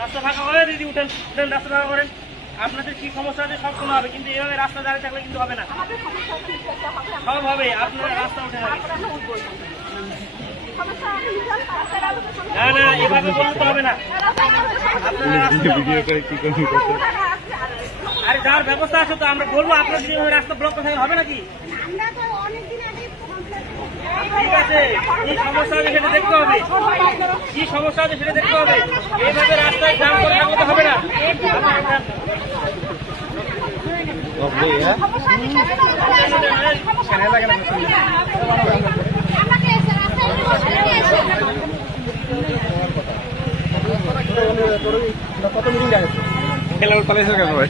রাস্তা ফাঁকা করে দিদি, উঠেন উঠেন, রাস্তা ফাঁকা করেন। আপনাদের কি সমস্যা আছে সব শোনা হবে, কিন্তু এইভাবে রাস্তা দাঁড়িয়ে থাকলে কিন্তু হবে না। সব হবে, আপনার রাস্তা উঠে যাবে। না না, এভাবে বলতে তো হবে না। আরে যাওয়ার ব্যবস্থা আছে তো, আমরা বলবো। আপনার যদি রাস্তা ব্লক করে হবে নাকি? ঠিক আছে, কি সমস্যা আছে সেটা দেখতে হবে। কি সমস্যা আছে সেটা দেখতে হবে। এইভাবে রাস্তায় জাম করে থাকলে তো হবে না। কত মিটিং যায় খেলা পালিয়েছে কেন ভাই?